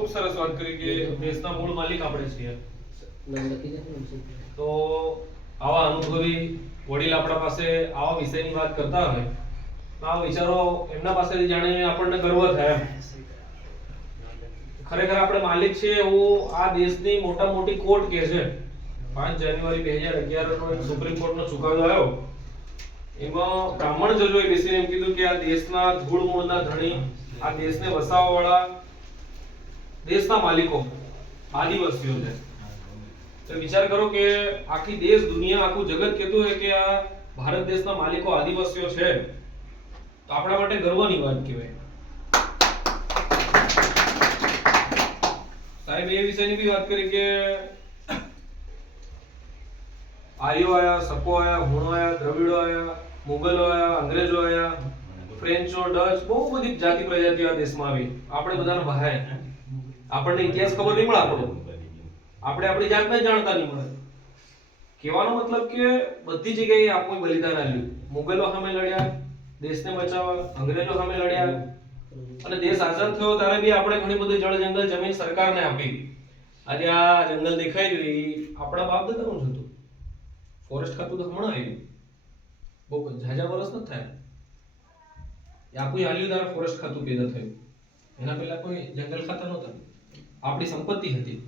ખૂબ સરસ વાત કરી કે દેશના મૂળ માલિક આપણે છીએ. તો આવા અનુભવી વડીલ આપણા પાસે આવા વિષયની વાત કરતા હોય તો આ વિચારો એમના પાસેથી જાણીને આપણને ગર્વ થાય. ખરેખર આપણે માલિક છીએ એવું આ દેશની મોટા મોટી કોર્ટ કહે છે. 5 જાન્યુઆરી 2011 નો એક સુપ્રીમ કોર્ટનો ચુકાદો આવ્યો. એમાં બ્રાહ્મણ જજોએ બેસીને એમ કીધું કે આ દેશના ધૂળ મૂળના ધણી, આ દેશને વસાવવાવાળા દેશના માલિકો આદિવાસીઓ છે. તો વિચાર કરો કે આખી દેશ દુનિયા આખું જગત કહેતું હોય કે આ ભારત દેશના માલિકો આદિવાસીઓ છે, તો આપણા માટે ગર્વની વાત કહેવાય. સાહેબ એ વિષયની બી વાત કરી કે આર્યો આયા, સપો આયા, હુણો આયા, દ્રવિડો આયા, મુગલો આયા, અંગ્રેજો આયા, ફ્રેન્ચો, ડચ, બહુ બધી જાતિ પ્રજાતિઓ આ દેશમાં આવી. આપણે બધાને બહાય આપણને ઇતિહાસ ખબર નહીં મળે. આપણે આપણી જાતને જાણતા નહીં મળે. કહેવાનો મતલબ કે બધી જગ્યાએ આપણું બલિદાન આપ્યું. મુગલો સામે લડ્યા, દેશને બચાવવા, અંગ્રેજો સામે લડ્યા, અને દેશ આઝાદ થયો ત્યારે બી આપણે ઘણી બધી જળ જંગલ જમીન સરકારને આપી. આજે આ જંગલ દેખાઈ રહ્યું એ આપણા બાપ દાદાનું જ હતું. ફોરેસ્ટ ખાતું તો હમણાં આવ્યું, બહુ ઝાઝા વર્ષ નથી થાય. આપણું આલ્યું ત્યારે ફોરેસ્ટ ખાતું પેદા થયું. એના પહેલા કોઈ જંગલ ખાતા નહોતા. આપણી સંપત્તિ હતી.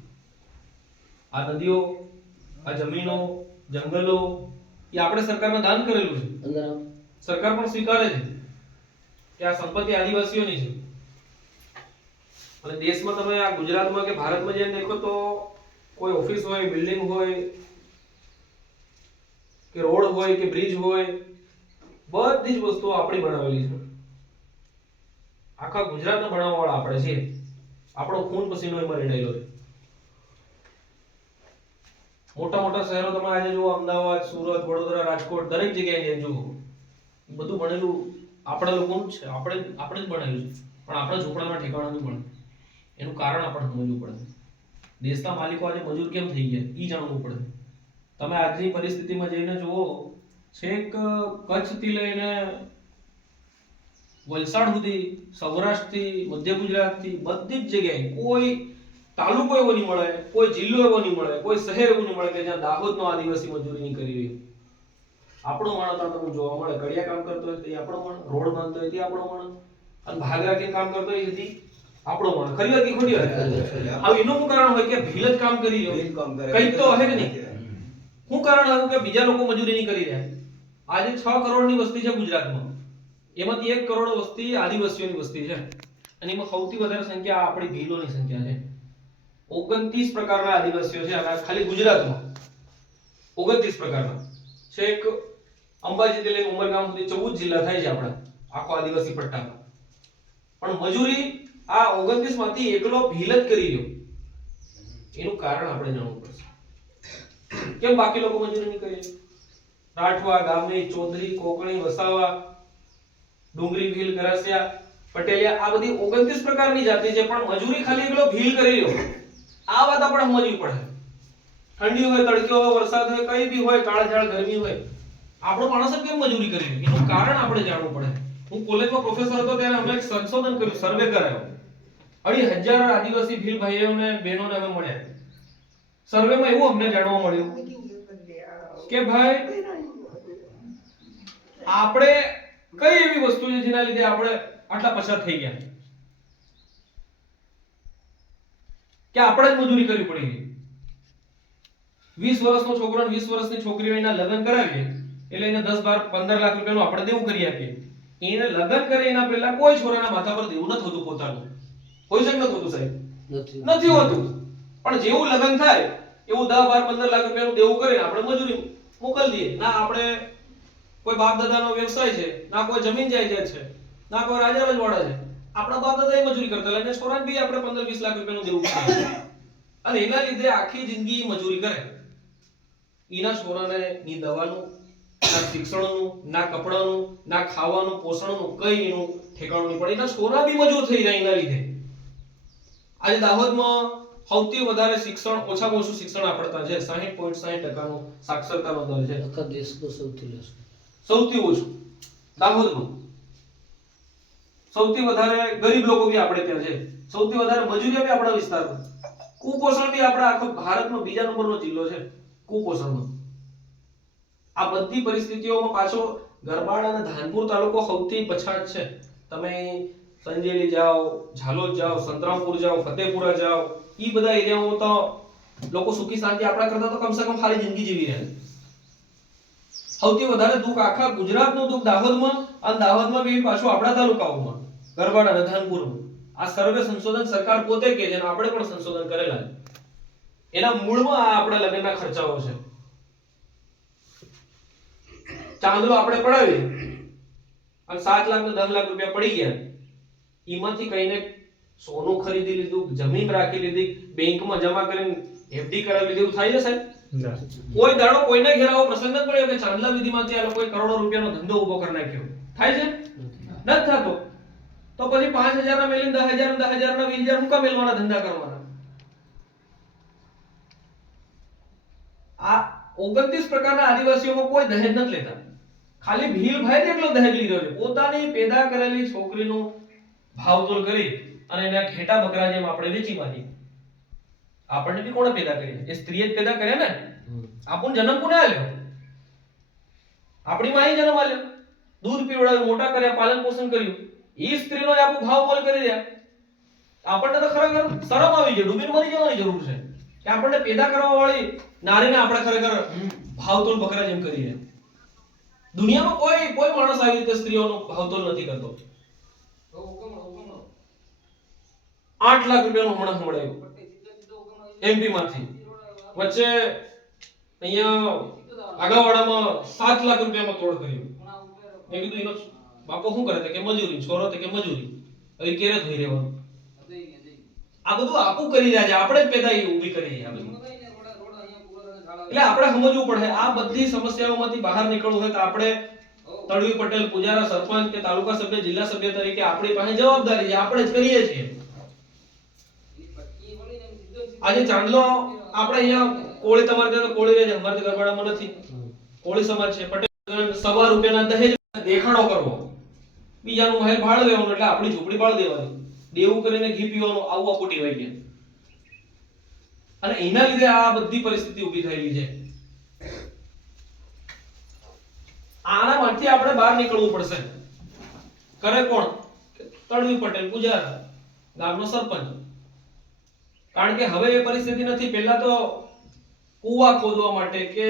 આ નદીઓ, આ જમીનો, જંગલો એ આપણે સરકારને દાન કરેલું છે. સરકાર પણ સ્વીકારે છે કે આ સંપત્તિ આદિવાસીઓની છે. અને દેશમાં તમે આ ગુજરાતમાં કે ભારતમાં જઈને દેખો તો કોઈ ઓફિસ હોય, બિલ્ડિંગ હોય કે રોડ હોય કે બ્રિજ હોય, બધી જ વસ્તુઓ આપણી બનાવેલી છે. આખા ગુજરાતને બનાવવાવાળા આપણે છીએ. આપણો ખૂન પસીનો એમાં રેડાયેલો છે. મોટા મોટા શહેરો તમે આજે જુઓ, અમદાવાદ, સુરત, વડોદરા, રાજકોટ, દરેક જગ્યાએ જઈને જુઓ, બધું બનેલું આપણા લોકોનું જ છે. આપણે જ બનાવ્યું છે. પણ આપણા ઝૂંપડાના ઠેકાણા નહીં મળે. એનું કારણ આપણે સમજવું પડે. દેશના માલિકો આજે મજૂર કેમ થઈ ગયા એ જાણવું પડે. તમે આજની પરિસ્થિતિમાં જઈને જુઓ, છેક કચ્છથી લઈને વલસાડ સુધી, સૌરાષ્ટ્રથી, મધ્ય ગુજરાતથી, બધી જ જગ્યાએ કોઈ તાલુકો એવો નહીં મળે, કોઈ જિલ્લો એવો નહીં મળે, કોઈ શહેર એવું નહીં મળે કે જ્યાં દાહોદનો આદિવાસી મજૂરી નહીં કરી રહ્યો. આપણો માણસ તમને જોવા મળે. કડિયા કામ કરતો હોય તે આપણો માણસ, રોડ બાંધતો હોય તે આપણો માણસ, અને ભાગ રાખીને કામ કરતો હોય તે આપણો માણસ. ખરી વાત કે ખોટી વાત? હવે એનું શું કારણ હોય કે ભીલ જ કામ કરી રહ્યો? કંઈક તો હશે કે નહીં? શું કારણ આવ્યું કે બીજા લોકો મજૂરી નહીં કરી રહ્યા? આજે 6 કરોડની વસ્તી છે ગુજરાતમાં. એમાંથી 1 કરોડ વસ્તી આદિવાસીઓની વસ્તી છે. અને એમાં સૌથી વધારે સંખ્યા આપણી ભીલોની સંખ્યા છે. 29 પ્રકારના આદિવાસીઓ છે ખાલી ગુજરાતમાં. 29 પ્રકારના છે. એક અંબાજીથી લઈને ઉમરગામ સુધી 14 જિલ્લા થાય છે આપણા આખો આદિવાસી પટ્ટામાં. પણ મજૂરી આ 29 માંથી એકલો ભીલ જ કરી રહ્યો. એનું કારણ આપણે જાણવું પડશે. કેમ બાકી લોકો મજૂરી નહીં કરે? રાઠવા, ગામની, ચૌધરી, કોકણી, વસાવા, ડુંગરી, ભીલ, ગરાસિયા, પટેલિયા, આ બધી 29 પ્રકારની જાતિ છે. પણ મજૂરી ખાલી એકલો ભીલ કરી રહ્યો. આ વાત આપણે સમજવી પડે. ઠંડી હોય, તડકો હોય, વરસાદ હોય, કઈ બી હોય, કાળઝાળ ગરમી હોય, આપણો માણસ કેમ મજૂરી કરી રહ્યો? એનું કારણ આપણે જાણવું પડે. હું કોલેજમાં પ્રોફેસર હતો ત્યારે અમે એક સંશોધન કર્યું, સર્વે કરાયો. 2,500 આદિવાસી ભીલ ભાઈઓને બહેનોને અમે મળ્યા. સર્વેમાં એવું અમને જાણવા મળ્યું કે ભાઈ આપણે કઈ એવી વસ્તુ છે જેના લીધે આપણે આટલા પછાત થઈ ગયા કે આપણે જ મજૂરી કરવી પડી ગઈ. 20 વર્ષનો છોકરો અને 20 વર્ષની છોકરીઓ એના લગ્ન કરાવીએ એટલે એને 10, 12, 15 લાખ રૂપિયાનું આપણે દેવું કરી આપીએ. એને લગ્ન કરે એના પહેલા કોઈ છોરાના માથા પર દેવું નથી હોતું પોતાનું. હોય છે કે નથી હોતું સાહેબ? નથી હોતું. પણ જેવું લગ્ન થાય એવું 10, 12, 15 લાખ રૂપિયાનું દેવું કરીને આપણે મજૂરી મોકલી દઈએ. ના આપણે કોઈ બાપ દાદાનો વ્યવસાય છે, ના કોઈ જમીન જાયદાદ છે, ના કોઈ રાજા રજવાડા છે. આપણા બાપ દાદા એ મજૂરી કરતા એટલે છોરાને બી આપણે 15, 20 લાખ રૂપિયાનું દેવું પડે. અને એના લીધે આખી જિંદગી મજૂરી કરે. એના છોરાને ની દવાનું, ના શિક્ષણનું, ના કપડાનું, ના ખાવાનું, પોષણનું કઈ એનું ઠેકાણું નહીં પડે. એના છોરા બી મજૂર થઈ જાય એના લીધે. આજે દાહોદમાં સૌથી વધારે શિક્ષણ, ઓછામાં ઓછું શિક્ષણ આપડતા છે. 60.60% સાક્ષરતાનો દર છે. આખા દેશનો સૌથી ઓછું દાહોદમાં. સૌથી વધારે ગરીબ લોકો બી આપણે ત્યાં છે, સૌથી વધારે મજૂરી બી આપણા વિસ્તારમાં, કુપોષણ બી આપણા આખો ભારતનો બીજા નંબરનો જિલ્લો છે કુપોષણમાં. આ બધી પરિસ્થિતિઓમાં પાછો ગરબાડ અને ધાનપુર તાલુકો સૌથી પછાત છે. તમે સંજેલી જાઓ, ઝાલોદ જાઓ, સંતરામપુર જાઓ, ફતેપુરા જાઓ, ઈ બધા એરિયામાં તો લોકો સુખી શાંતિ આપણા કરતા તો કમસે કમ સારી જિંદગી જીવી રહ્યા છે. સૌથી વધારે દુઃખ આખા ગુજરાતનું દુઃખ દાહોદમાં, અને દાહોદમાં બી પાછું આપણા તાલુકાઓમાં ગરબાડ અને ધાનપુરમાં. આ સર્વે સંશોધન સરકાર પોતે કે છે, આપણે પણ સંશોધન કરેલા છે. એના મૂળમાં આ આપણા લગ્નના ખર્ચાઓ છે. ચાંદલો આપણે પડાવી અને 7 લાખ ને 10 લાખ રૂપિયા પડી ગયા, એમાંથી કઈને સોનું ખરીદી લીધું, જમીન રાખી લીધી, બેંકમાં જમા કરીને એફડી કરાવી લીધી, એવું થાય છે સાહેબ? કોઈ દાડો કોઈને ઘેર આવો પ્રસંગ જ પડ્યો કે ચાંદલા વિધિમાંથી આ લોકોએ કરોડો રૂપિયાનો ધંધો ઉભો કરી નાખ્યો? થાય છે? નથી થતો. તો પછી 5,000 ના મેલીને 10,000 ના 10,000 ના 20,000 મુકા મેલવાના ધંધા કરવાના? આ 29 પ્રકારના આદિવાસીઓમાં કોઈ દહેજ નથી લેતા. ખાલી ભીલભાઈ જ એટલો દહેજ લીધો છે. પોતાની પેદા કરેલી છોકરીનું ભાવતોલ કરી અને એના ઘેટા બકરા જેમ આપણે વેચી મારી. આપણને બી કોણે પેદા કરી? એ સ્ત્રીએ જ પેદા કર્યા ને. આપણને જન્મ કોને આલ્યો? આપણી માએ જન્મ આલ્યો, દૂધ પીવડાવ્યું, મોટા કર્યા, પાલન પોષણ કર્યું. ઈ સ્ત્રીનો જ આપણું ભાવ બોલ કરી રહ્યા. આપણને તો ખરેખર શરમ આવી છે, ડૂબીને મરી જવાની જરૂર છે કે આપણને પેદા કરવા વાળી નારીને આપણે ખરેખર ભાવતોલ બકરા જેમ કરી રહ્યા. દુનિયામાં કોઈ માણસ આવી રીતે સ્ત્રીઓનો ભાવતોલ નથી કરતો. 8 લાખ રૂપિયાનું હમણાં સંભળાયું એમપી માંથી. વચ્ચે અહીંયા આગળવાડામાં 7 લાખ રૂપિયામાં તોડ કર્યું. મેં કીધું એનો બાપો શું કરે? કે મજૂરી. છોરો કે મજૂરી. હવે કેરે થઈ રહેવાનું? આ બધું આપું કરી રહ્યા છે, આપણે જ પેદા ઊભી કરી છે આ બધું. એટલે આપણે સમજવું પડે. આ બધી સમસ્યાઓમાંથી બહાર નીકળવું હોય તો આપણે તળવી પટેલ, પૂજારા, સરપંચ કે તાલુકા સભ્ય, જિલ્લા સભ્ય તરીકે આપણી પાસે જવાબદારી છે, આપણે જ કરીએ છીએ. આજે ચાંદલો આપણે અહીંયા કોળી, તમારે ત્યાં તો કોળી રહે છે, અમારે ત્યાં ગરબાડામાં નથી, કોળી સમાજ છે. પટેલ 1.25 રૂપિયાના દહેજ દેખાડો કરવો, બીજાનું મહેલ ભાડ લેવાનું, એટલે આપણી ઝૂંપડી ભાડ દેવાની, દેવું કરીને ઘી પીવાનું, આવું આપોટી હોય ગયા. અને એના લીધે આ બધી પરિસ્થિતિ ઊભી થયેલી છે. આનામાંથી આપણે બહાર નીકળવું પડશે. કરે કોણ? તળવી પટેલ, પૂજારા, ગામનો સરપંચ. કારણ કે હવે એ પરિસ્થિતિ નથી. પહેલા તો કૂવા ખોદવા માટે કે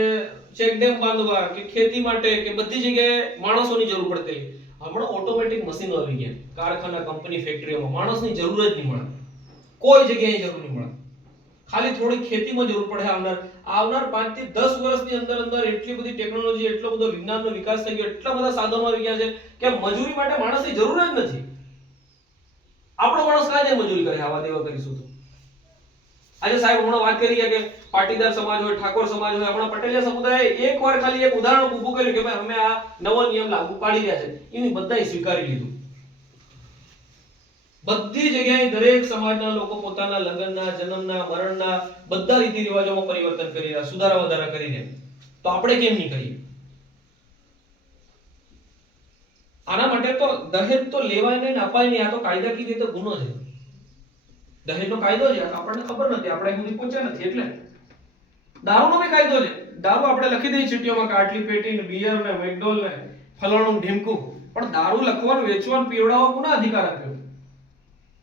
ચેકડેમ બાંધવા કે ખેતી માટે કે બધી જગ્યાએ માણસોની જરૂર પડતી. હમણાં ઓટોમેટિક મશીનો આવી ગયા. કારખાના, કંપની, ફેક્ટરીઓમાં માણસની જરૂર જ નહીં મળે. કોઈ જગ્યાએ જરૂર નહીં મળે. ખાલી થોડી ખેતીમાં જરૂર પડે. આવનાર 5 થી 10 વર્ષની અંદર એટલી બધી ટેકનોલોજી, એટલો બધો વિજ્ઞાનનો વિકાસ થઈ ગયો, એટલા બધા સાધનો આવી ગયા છે કે મજૂરી માટે માણસની જરૂર જ નથી. આપણો માણસ કાંઈ નહીં મજૂરી કરે? આવા દેવા કરીશું તો. આજે સાહેબ હમણાં વાત કરી કે પાટીદાર સમાજ હોય, ઠાકોર સમાજ હોય, હમણાં પટેલિયા સમુદાય એકવાર ખાલી એક ઉદાહરણ ઊભું કર્યું કે ભાઈ અમે આ નવો નિયમ લાગુ પાડી રહ્યા છે. એની બધાએ સ્વીકારી લીધું. બધી જગ્યાએ દરેક સમાજના લોકો પોતાના લગ્નના, જન્મના, મરણના બધા રીતિ રિવાજોમાં પરિવર્તન કરી રહ્યા, સુધારા વધારા કરી રહ્યા. તો આપણે કેમ નહીં કરીએ? આના માટે તો દહેજ તો લેવાય નહીં ને અપાય નહીં. આ તો કાયદાકીય રીતે ગુનો છે. દહેજનો કાયદો છે, આપણને ખબર નથી, આપણે સુધી પહોંચ્યા નથી. એટલે દારૂનો બી કાયદો છે. દારૂ આપણે લખી દઈએ ચીટીઓમાં કે આટલી પેટી ને બિયર ને મેકડોલ ને ફલાણું ઢીમકું, પણ દારૂ લખવાનું, વેચવાનું, પીવડાવવાનો કોના અધિકાર આપ્યો?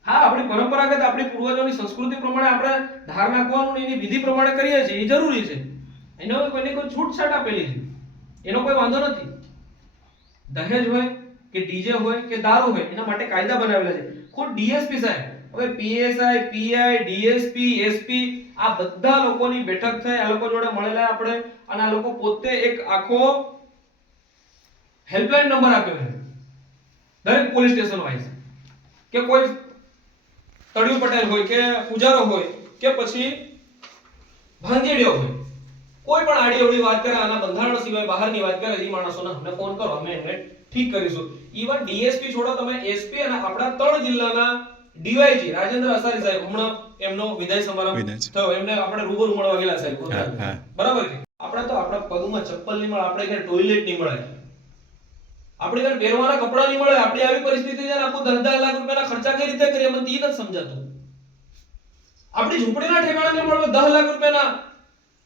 હા, આપણી પરંપરાગત, આપણી પૂર્વજોની સંસ્કૃતિ પ્રમાણે આપણે ધાર નાખવાનું એની વિધિ પ્રમાણે કરીએ છીએ, એ જરૂરી છે. એનો કોઈને કોઈ છૂટછાટ આપેલી છે, એનો કોઈ વાંધો નથી. દહેજ હોય કે ડીજે હોય કે દારૂ હોય, એના માટે કાયદા બનાવેલા છે. ખુદ ડીએસપી સાહેબ, હવે પીએસઆઈ, પીઆઈ, ડીએસપી, એસપી આ બધા લોકોની બેઠક થઈ, આ લોકો જોડે મળેલા આપણે, અને આ લોકો પોતે એક આખો હેલ્પલાઇન નંબર આપ્યો છે દરેક પોલીસ સ્ટેશન વાઇઝ, કે કોઈ તળિયું પટેલ હોય કે પૂજારો હોય કે પછી ભાંગેડિયો હોય, કોઈ પણ આડી અવળી વાત કરે, આના બંધારણ સિવાય બહારની વાત કરે, એ માણસોને અમને ફોન કરો, અમે એમને ઠીક કરીશું. ઈવન ડીએસપી છોડો, તમે એસપી અને આપણા 3 જિલ્લાના ડીવાયજી રાજેન્દ્ર અસારી સાહેબ, હમણાં એમનો વિદાય સમારંભ થયો, એમને આપણે રૂબરૂ મળવા ગયેલા સાહેબ, બરાબર છે. આપણે તો આપણા પગમાં ચપ્પલ નહીં મળે, આપણે કે ટોયલેટ નહીં મળે. આપણે કઈ પહેરવાના કપડા નહીં મળે, આપણી આવી પરિસ્થિતિ છે ને આપણે 10 લાખ રૂપિયાના ખર્ચા કઈ રીતે કરીએ, મને ઈ નથી સમજાતું. આપણી ઝૂંપડીના ઠેકાણા નહીં મળે 10 લાખ રૂપિયાના,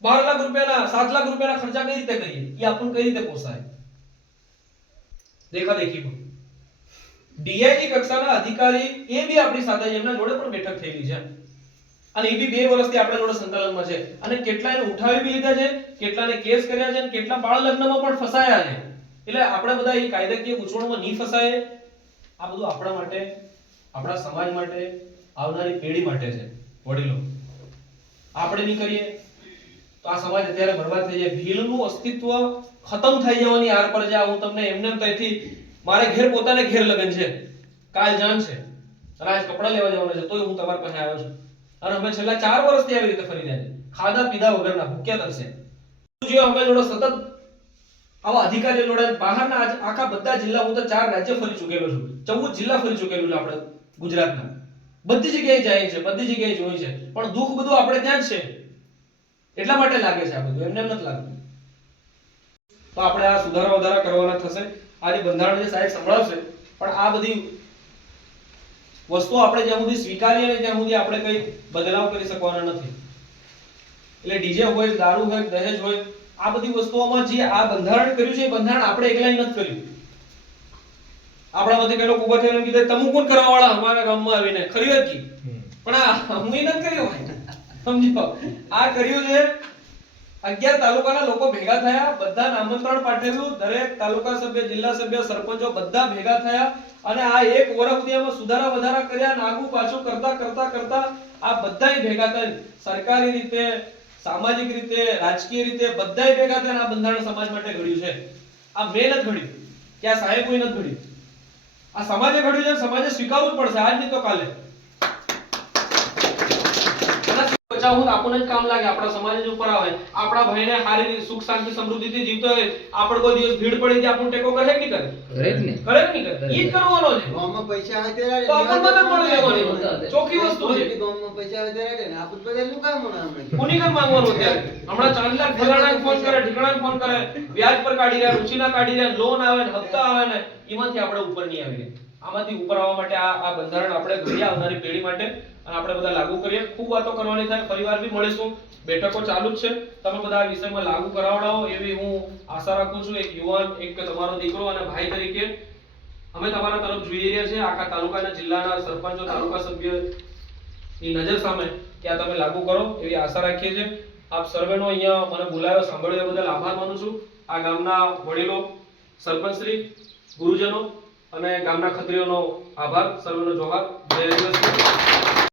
12 લાખ રૂપિયાના, 7 લાખ રૂપિયાના ખર્ચા કઈ રીતે કરીએ, ઈ આપણને કઈ રીતે પોસાય? દેખા દેખી ડીઆઈજી કક્ષાના અધિકારી એ બી આપણી સાથે એમના જોડે પણ બેઠક થયેલી છે અને એ બી 2 વર્ષથી આપણા જોડે સંકલનમાં છે અને કેટલાને ઉઠાવી બી લીધા છે, કેટલાને કેસ કર્યા છે અને કેટલા બાળ લગ્નમાં પણ ફસાયા છે. એટલે આપણે બધા એ કાયદાકીય ગૂંચવણમાં નહીં ફસાય. આ બધું આપણા માટે, આપણા સમાજ માટે, આવનારી પેઢી માટે છે. વડીલો આપણે નહીં કરીએ તો આ સમાજ અત્યારે બરબાદ થઈ જાય. ભીલનું અસ્તિત્વ ખતમ થઈ જવાની આર પર છે. હું તમને એમને ત્યાંથી મારે ઘેર પોતાને ઘેર લગન છે, કાલ જાન છે અને આજ કપડા લેવા જવાના છે, તોય હું તમારી પાસે આવ્યો છું અને અમે છેલ્લા 4 વર્ષથી આવી રીતે ફરી રહ્યા છે, ખાધા પીધા વગરના, ભૂખ્યા તરસે. જે અમે જોડે સતત આવા અધિકારીઓ જોડે બહારના આખા બધા જિલ્લા, હું તો 4 રાજ્ય ફરી ચૂકેલો છું, 14 જિલ્લા ફરી ચૂકેલું છું આપણે ગુજરાતના. બધી જગ્યાએ જાય છે, બધી જગ્યાએ જોઈ છે, પણ દુઃખ બધું આપણે ત્યાં જ છે. એટલા માટે લાગે છે આ બધું, એમને એમ નથી લાગતું. તો આપણે આ સુધારા વધારા કરવાના થશે. આજે બંધારણ જે સાહેબ સંભળાવશે, પણ આ બધી વસ્તુઓ આપણે જ્યાં સુધી સ્વીકારીએ ને ત્યાં સુધી આપણે કઈ બદલાવ કરી શકવાના નથી. એટલે ડીજે હોય, દારૂ હોય, દહેજ હોય, આ બધી વસ્તુઓમાં જે આ બંધારણ કર્યું છે એ બંધારણ આપણે એકલાય નથી કર્યું. આપણામાંથી કઈ લોકો ઉભા થઈને કીધું તમે કોણ કરવા વાળા અમારા ગામમાં આવીને, ખરી વાત કી, પણ આ હું નથી કર્યું ભાઈ, સમજો. આ કર્યું છે 11 તાલુકાના લોકો ભેગા થયા, બધાને આમંત્રણ પાઠવ્યું, દરેક તાલુકા સભ્ય, જિલ્લા સભ્ય, સરપંચો બધા ભેગા થયા અને આ 1 વર્ષ સુધીમાં સુધારા વધારા કર્યા, નાગુ પાછું કરતા આ બધાય ભેગા થઈને સરકારી રીતે, સામાજિક રીતે, રાજકીય રીતે બધાય ભેગા થઈને આ બંધારણ સમાજ માટે ઘડ્યું છે. આ મેં નથી ઘડ્યું કે આ સાહેબોએ નથી ઘડ્યું, આ સમાજે ઘડ્યું છે. સમાજે સ્વીકારવું જ પડશે, આજ નહીં તો કાલે. બચાવવું આપણને જ કામ લાગે, આપણા સમાજ જ ઉપર આવે. આપણા ભાઈને સારી સુખ શાંતિ સમૃદ્ધિથી જીવતો હોય, આપણે કોઈ દિવસ ભીડ પડી જાય આપણને ટેકો કરે કે નહીં કરે? કરે જ નહીં, કરે કે નહીં કરે? ઈ જ કરવાનો છે. ગામમાં પૈસા આવે ત્યારે તો આપણને મદદ મળી લેવાની, ચોખ્ખી વસ્તુ છે. ગામમાં પૈસા આવે ત્યારે ને આપણે બધા શું કામ મળે? કોની કામ માંગવાનું ત્યારે? હમણાં 4 લાખ ફલાણાને ફોન કરે, ઠીકણાને ફોન કરે, વ્યાજ પર કાઢી રહ્યા, રૂચીના કાઢી રહ્યા, લોન આવે ને હપ્તા આવે ને, એમાંથી આપણે ઉપર નહીં આવીએ. આમાંથી ઉપર આવવા માટે આ બંધારણ આપણે ઘડીએ આવનારી પેઢી માટે અને આપણે બધા લાગુ કરીએ. ખૂબ વાતો કરવાની થાય, ફરીવાર બી મળીશું, બેઠકો ચાલુ જ છે. તમે બધા આ વિષયમાં લાગુ કરાવડાવો એવી હું આશા રાખું છું. એક યુવાન, એક તમારો દીકરો અને ભાઈ તરીકે અમે તમારા તરફ જોઈ રહ્યા છે. આખા તાલુકાના, જિલ્લાના સરપંચો, તાલુકા સભ્યની નજર સામે કે આ તમે લાગુ કરો એવી આશા રાખીએ છીએ. આપ સર્વેનો અહીંયા મને બોલાવ્યો, સાંભળ્યો બદલ આભાર માનું છું. આ ગામના વડીલો, સરપંચશ્રી, ગુરુજનો અને ગામના ખત્રીઓનો આભાર. સર્વેનો જોહાર. જય આદિવાસી.